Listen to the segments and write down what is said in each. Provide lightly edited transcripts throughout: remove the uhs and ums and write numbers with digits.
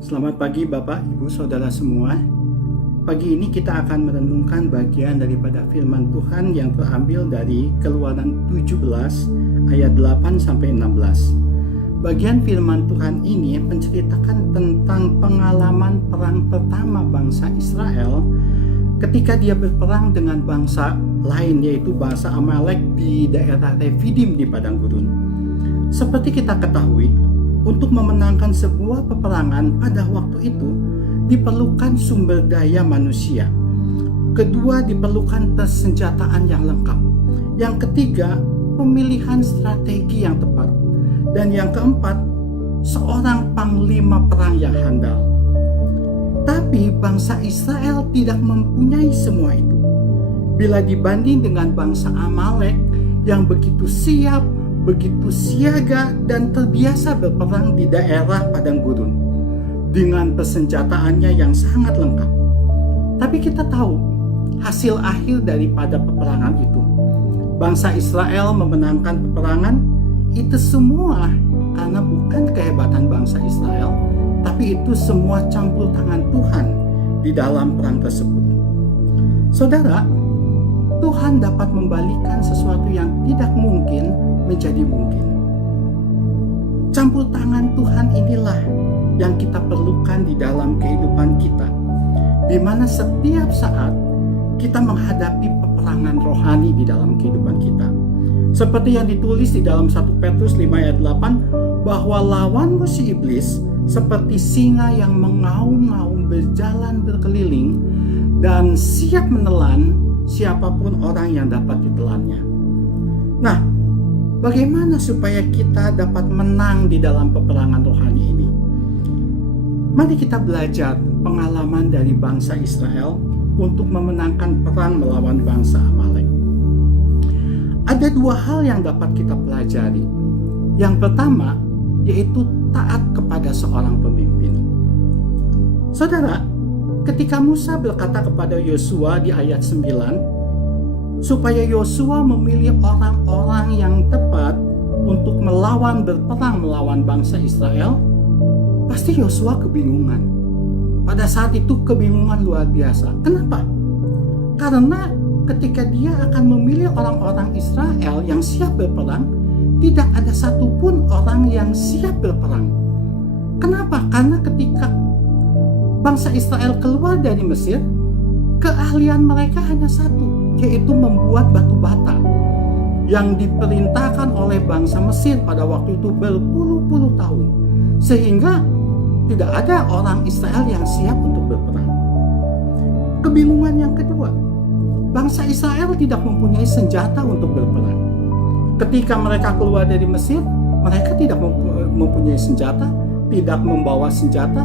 Selamat pagi Bapak, Ibu, Saudara semua. Pagi ini kita akan merenungkan bagian daripada firman Tuhan yang terambil dari Keluaran 17 ayat 8 sampai 16. Bagian firman Tuhan ini menceritakan tentang pengalaman perang pertama bangsa Israel ketika dia berperang dengan bangsa lain, yaitu bangsa Amalek di daerah Refidim di padang gurun. Seperti kita ketahui, untuk memenangkan sebuah peperangan pada waktu itu diperlukan sumber daya manusia. Kedua, diperlukan persenjataan yang lengkap. Yang ketiga, pemilihan strategi yang tepat. Dan yang keempat, seorang panglima perang yang handal. Tapi bangsa Israel tidak mempunyai semua itu. Bila dibanding dengan bangsa Amalek yang begitu siap, begitu siaga dan terbiasa berperang di daerah padang gurun dengan persenjataannya yang sangat lengkap. Tapi kita tahu hasil akhir daripada peperangan itu. Bangsa Israel memenangkan peperangan itu semua karena bukan kehebatan bangsa Israel, tapi itu semua campur tangan Tuhan di dalam perang tersebut. Saudara, Tuhan dapat membalikan sesuatu yang tidak mungkin menjadi mungkin. Campur tangan Tuhan inilah yang kita perlukan di dalam kehidupan kita, di mana setiap saat kita menghadapi peperangan rohani di dalam kehidupan kita. Seperti yang ditulis di dalam 1 Petrus 5 ayat 8, bahwa lawanmu si iblis seperti singa yang mengaum-ngaum berjalan berkeliling dan siap menelan siapapun orang yang dapat ditelannya. Nah, bagaimana supaya kita dapat menang di dalam peperangan rohani ini? Mari kita belajar pengalaman dari bangsa Israel untuk memenangkan perang melawan bangsa Amalek. Ada dua hal yang dapat kita pelajari. Yang pertama, yaitu taat kepada seorang pemimpin. Saudara, ketika Musa berkata kepada Yosua di ayat 9, supaya Yosua memilih orang-orang yang tepat untuk berperang melawan bangsa Israel, pasti Yosua kebingungan. Pada saat itu kebingungan luar biasa. Kenapa? Karena ketika dia akan memilih orang-orang Israel yang siap berperang, tidak ada satupun orang yang siap berperang. Kenapa? Karena ketika bangsa Israel keluar dari Mesir, keahlian mereka hanya satu, yaitu membuat batu bata yang diperintahkan oleh bangsa Mesir pada waktu itu berpuluh-puluh tahun, sehingga tidak ada orang Israel yang siap untuk berperang. Kebingungan yang kedua, bangsa Israel tidak mempunyai senjata untuk berperang. Ketika mereka keluar dari Mesir, mereka tidak mempunyai senjata, tidak membawa senjata.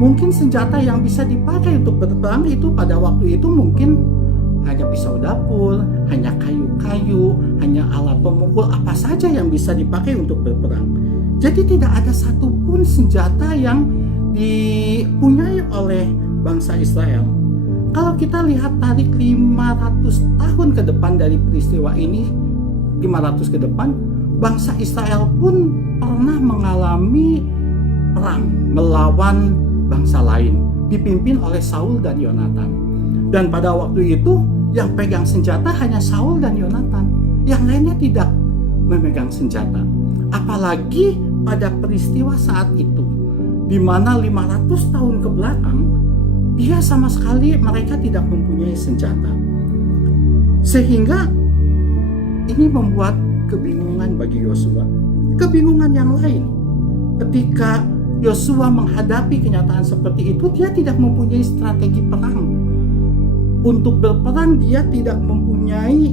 Mungkin senjata yang bisa dipakai untuk berperang itu pada waktu itu mungkin hanya pisau dapur, hanya kayu-kayu, hanya alat pemukul, apa saja yang bisa dipakai untuk berperang. Jadi tidak ada satupun senjata yang dipunyai oleh bangsa Israel. Kalau kita lihat tarik 500 tahun ke depan dari peristiwa ini, 500 ke depan, bangsa Israel pun pernah mengalami perang melawan bangsa lain, dipimpin oleh Saul dan Yonatan. Dan pada waktu itu yang pegang senjata hanya Saul dan Yonatan, yang lainnya tidak memegang senjata. Apalagi pada peristiwa saat itu, di mana 500 tahun ke belakang, dia sama sekali mereka tidak mempunyai senjata. Sehingga ini membuat kebingungan bagi Yosua. Kebingungan yang lain, ketika Yosua menghadapi kenyataan seperti itu, dia tidak mempunyai strategi perang. Untuk berperang dia tidak mempunyai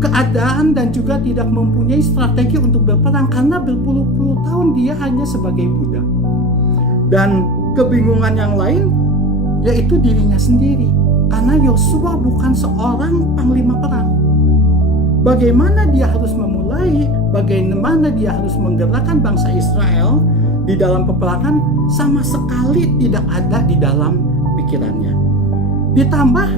keadaan dan juga tidak mempunyai strategi untuk berperang karena berpuluh-puluh tahun dia hanya sebagai budak. Dan kebingungan yang lain yaitu dirinya sendiri, karena Yosua bukan seorang panglima perang. Bagaimana dia harus memulai, bagaimana dia harus menggerakkan bangsa Israel di dalam peperangan sama sekali tidak ada di dalam pikirannya. Ditambah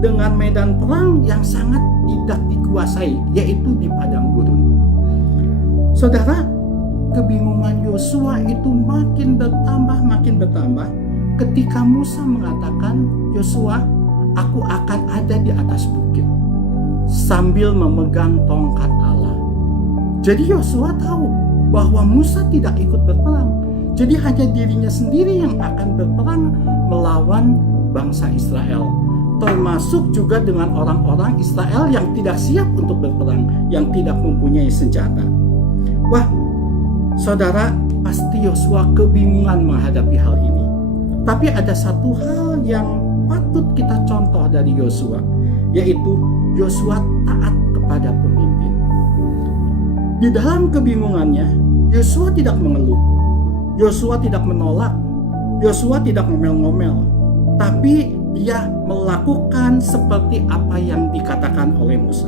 dengan medan perang yang sangat tidak dikuasai, yaitu di padang gurun. Saudara, kebingungan Yosua itu makin bertambah ketika Musa mengatakan, "Yosua, aku akan ada di atas bukit," sambil memegang tongkat Allah. Jadi Yosua tahu bahwa Musa tidak ikut berperang. Jadi hanya dirinya sendiri yang akan berperang melawan bangsa Israel. Termasuk juga dengan orang-orang Israel yang tidak siap untuk berperang, yang tidak mempunyai senjata. Wah, saudara, pasti Yosua kebingungan menghadapi hal ini. Tapi ada satu hal yang patut kita contoh dari Yosua, yaitu Yosua taat kepada pemimpin. Di dalam kebingungannya, Yosua tidak mengeluh, Yosua tidak menolak, Yosua tidak ngomel-ngomel, tapi dia melakukan seperti apa yang dikatakan oleh Musa.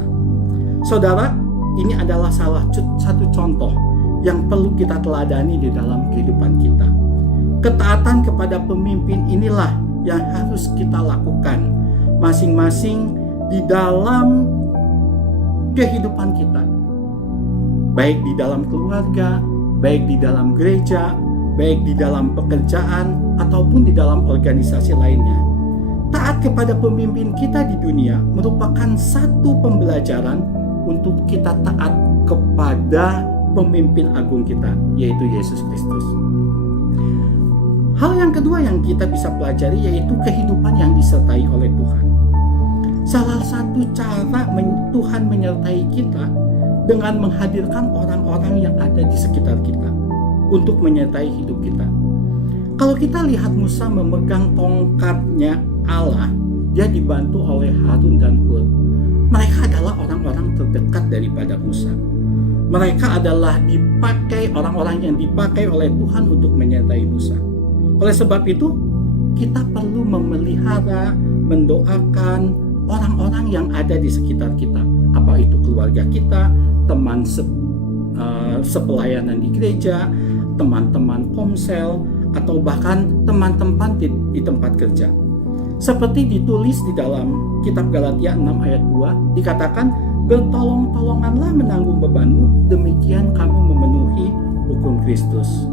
Saudara, ini adalah salah satu contoh yang perlu kita teladani di dalam kehidupan kita. Ketaatan kepada pemimpin inilah yang harus kita lakukan masing-masing di dalam kehidupan kita. Baik di dalam keluarga, baik di dalam gereja, baik di dalam pekerjaan, ataupun di dalam organisasi lainnya. Taat kepada pemimpin kita di dunia merupakan satu pembelajaran untuk kita taat kepada pemimpin agung kita, yaitu Yesus Kristus. Hal yang kedua yang kita bisa pelajari yaitu kehidupan yang disertai oleh Tuhan. Salah satu cara Tuhan menyertai kita dengan menghadirkan orang-orang yang ada di sekitar kita untuk menyertai hidup kita. Kalau kita lihat Musa memegang tongkatnya Allah, dia dibantu oleh Harun dan Hur. Mereka adalah orang-orang terdekat daripada Musa. Mereka adalah orang-orang yang dipakai oleh Tuhan untuk menyertai Musa. Oleh sebab itu, kita perlu memelihara, mendoakan orang-orang yang ada di sekitar kita. Apa itu keluarga kita, teman sepelayanan di gereja, teman-teman komsel, atau bahkan teman-teman di tempat kerja. Seperti ditulis di dalam kitab Galatia 6 ayat 2, dikatakan, "Bertolong-tolonganlah menanggung bebanmu, demikian kamu memenuhi hukum Kristus."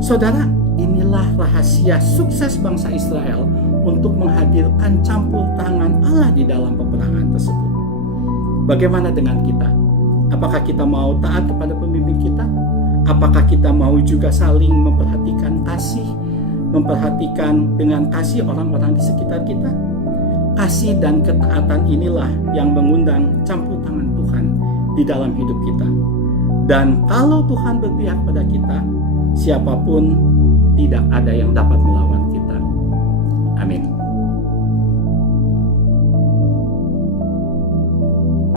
Saudara, inilah rahasia sukses bangsa Israel untuk menghadirkan campur tangan Allah di dalam peperangan tersebut. Bagaimana dengan kita? Apakah kita mau taat kepada pemimpin kita? Apakah kita mau juga saling memperhatikan dengan kasih orang-orang di sekitar kita? Kasih dan ketaatan inilah yang mengundang campur tangan Tuhan di dalam hidup kita. Dan kalau Tuhan berpihak pada kita, siapapun tidak ada yang dapat melawan kita. Amin.